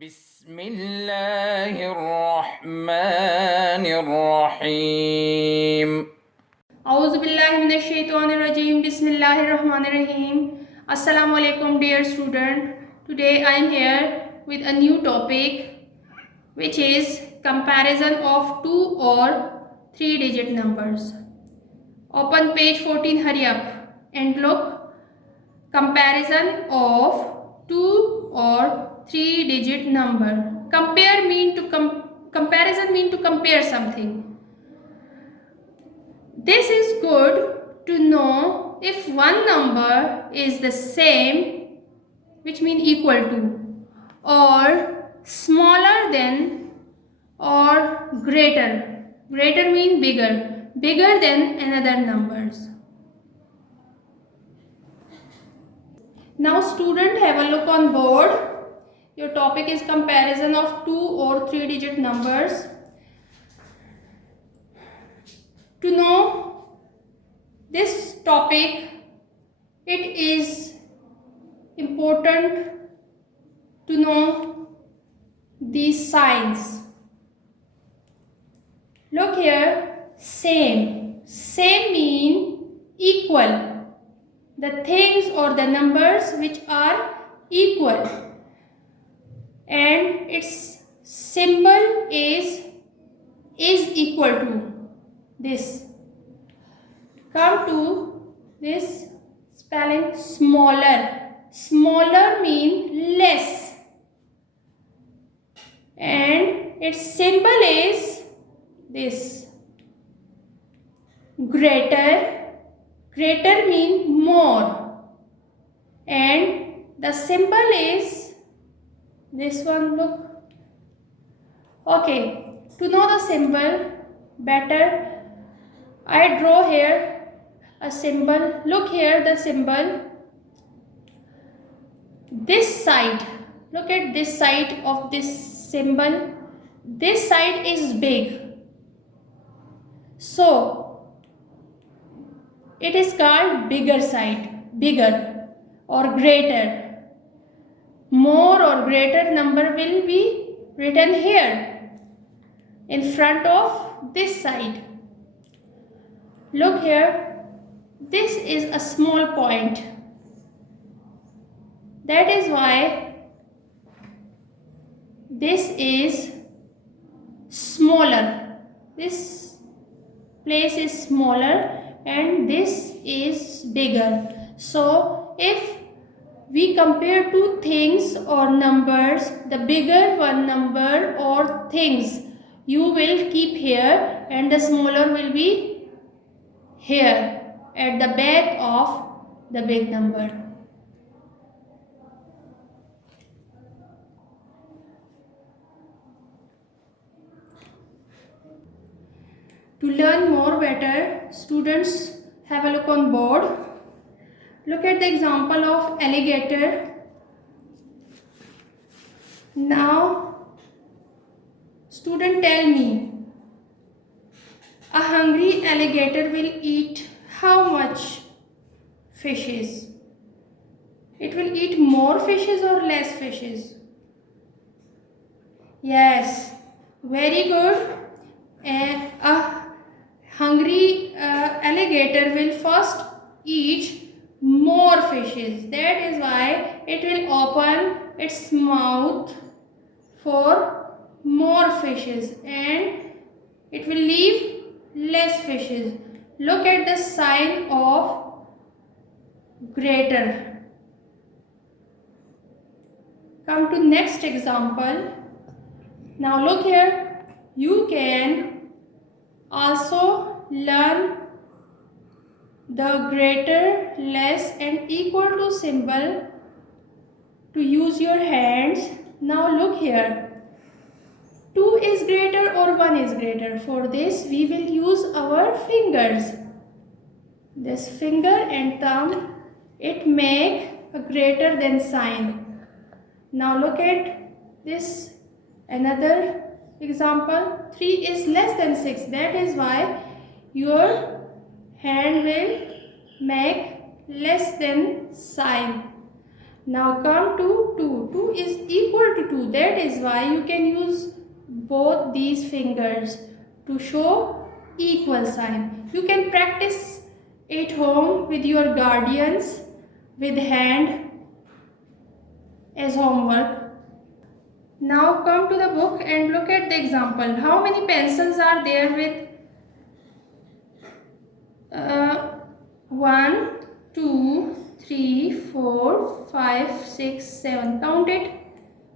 بسم الله الرحمن الرحيم أعوذ بالله من الشيطان الرجيم بسم الله الرحمن الرحيم Assalamu alaikum dear student. Today I am here with a new topic which is comparison of 2 or 3 digit numbers. Open page 14, hurry up and look. Comparison of 2 or 3 digit number. Comparison mean to compare something. This is good to know if one number is the same, which means equal to, or smaller than, or greater. Greater means bigger, bigger than another numbers. Now student, have a look on board. Your topic is comparison of 2 or 3 digit numbers. To know this topic, it is important to know these signs. Look here, same. Same mean equal. The things or the numbers which are equal. And its symbol is equal to this. Come to this spelling smaller. Smaller mean less. And its symbol is this. Greater. Greater mean more. And the symbol is this one, look. Okay, to know the symbol better, I draw here a symbol. Look here, the symbol. This side, look at this side of this symbol. This side is big. So, it is called bigger side, bigger or greater. More or greater number will be written here in front of this side. Look here, this is a small point. That is why this is smaller. This place is smaller and this is bigger. So if we compare two things or numbers, the bigger one number or things you will keep here and the smaller will be here at the back of the big number. To learn more better, students, have a look on board. Look at the example of alligator. Now, student, tell me, a hungry alligator will eat how much fishes? It will eat more fishes or less fishes? Yes, very good. A hungry alligator will first eat more fishes. That is why it will open its mouth for more fishes and it will leave less fishes. Look at the sign of greater. Come to next example. Now look here, you can also learn the greater, less and equal to symbol to use your hands. Now look here, 2 is greater or 1 is greater. For this we will use our fingers. This finger and thumb, it make a greater than sign. Now look at this another example. 3 is less than 6. That is why your hand will make less than sign. Now come to 2. 2 is equal to 2. That is why you can use both these fingers to show equal sign. You can practice at home with your guardians with hand as homework. Now come to the book and look at the example. How many pencils are there with 1, 2, 3, 4, 5, 6, 7. Count it.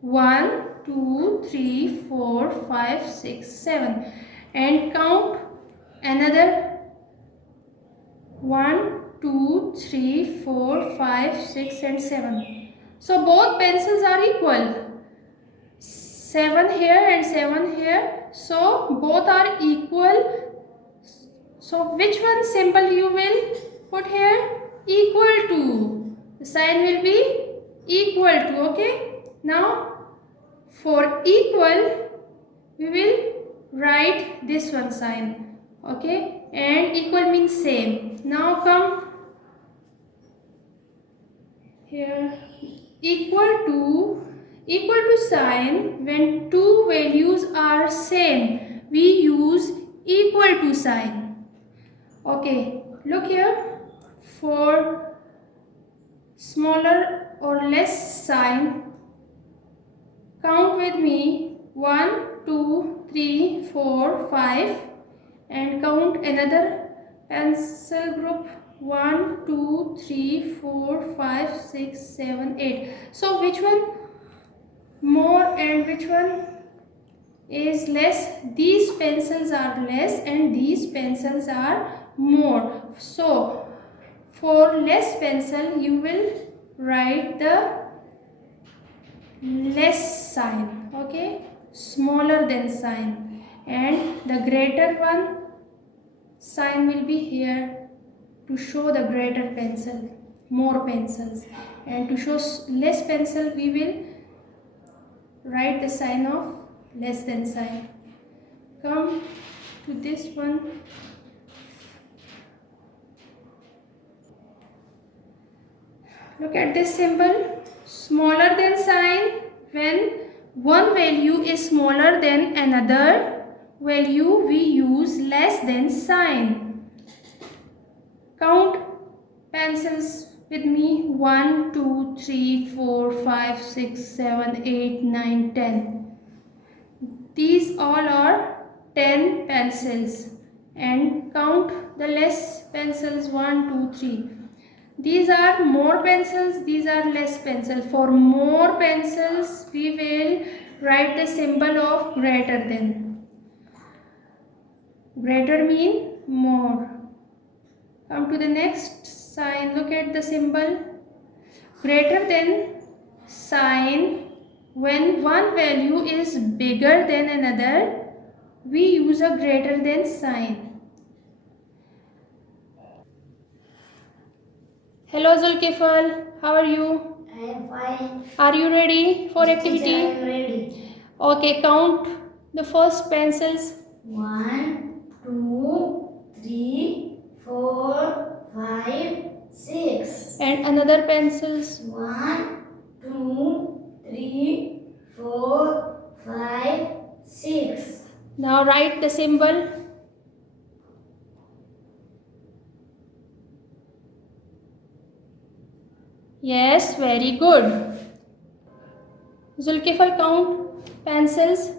1, 2, 3, 4, 5, 6, 7. And count another 1, 2, 3, 4, 5, 6 and 7. So both pencils are equal. 7 here and 7 here. So both are equal. So which one symbol you will put here? Equal to. The sign will be equal to. Okay. Now for equal we will write this one sign. Okay. And equal means same. Now come here. Equal to sign, when two values are same, we use equal to sign. Okay, look here. For smaller or less sign, count with me. 1, 2, 3, 4, 5 and count another pencil group. 1, 2, 3, 4, 5, 6, 7, 8. So which one more and which one is less? These pencils are less and these pencils are more. So for less pencil you will write the less sign. Okay, smaller than sign, and the greater one sign will be here to show the greater pencil, more pencils, and to show less pencil we will write the sign of less than sign. Come to this one. Look at this symbol. Smaller than sign, when one value is smaller than another value we use less than sign. Count pencils with me. 1, 2, 3, 4, 5, 6, 7, 8, 9, 10. These all are 10 pencils. And count the less pencils. 1, 2, 3. These are more pencils, these are less pencils. For more pencils we will write the symbol of greater than. Greater mean more. Come to the next sign. Look at the symbol. Greater than sign, when one value is bigger than another, we use a greater than sign. Hello Zulkifal, how are you? I am fine. Are you ready for activity? I am ready. Okay, count the first pencils. 1, 2, 3, 4, 5, 6. And another pencils. 1, 2, 3, 4, 5, 6. Now write the symbol. Yes, very good. Zulkifal, count pencils.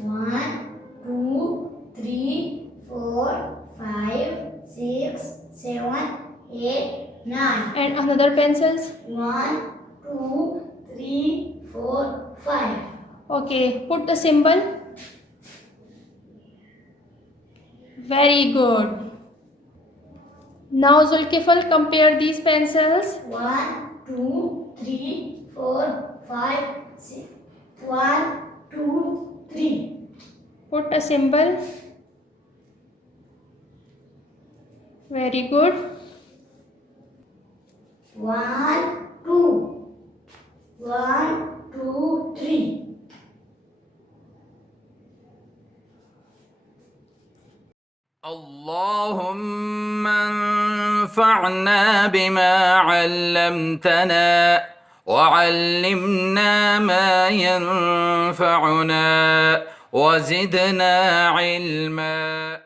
1, 2, 3, 4, 5, 6, 7, 8, 9. And another pencils. 1, 2, 3, 4, 5. Okay, put the symbol. Very good. Now Zulkifal, compare these pencils. 1, 2, 3, 4, 5, 6. 1, 2, 3. Put a symbol. Very good. 1, 2. 1, 2, 3. اللهم انفعنا بما علمتنا وعلمنا ما ينفعنا وزدنا علما.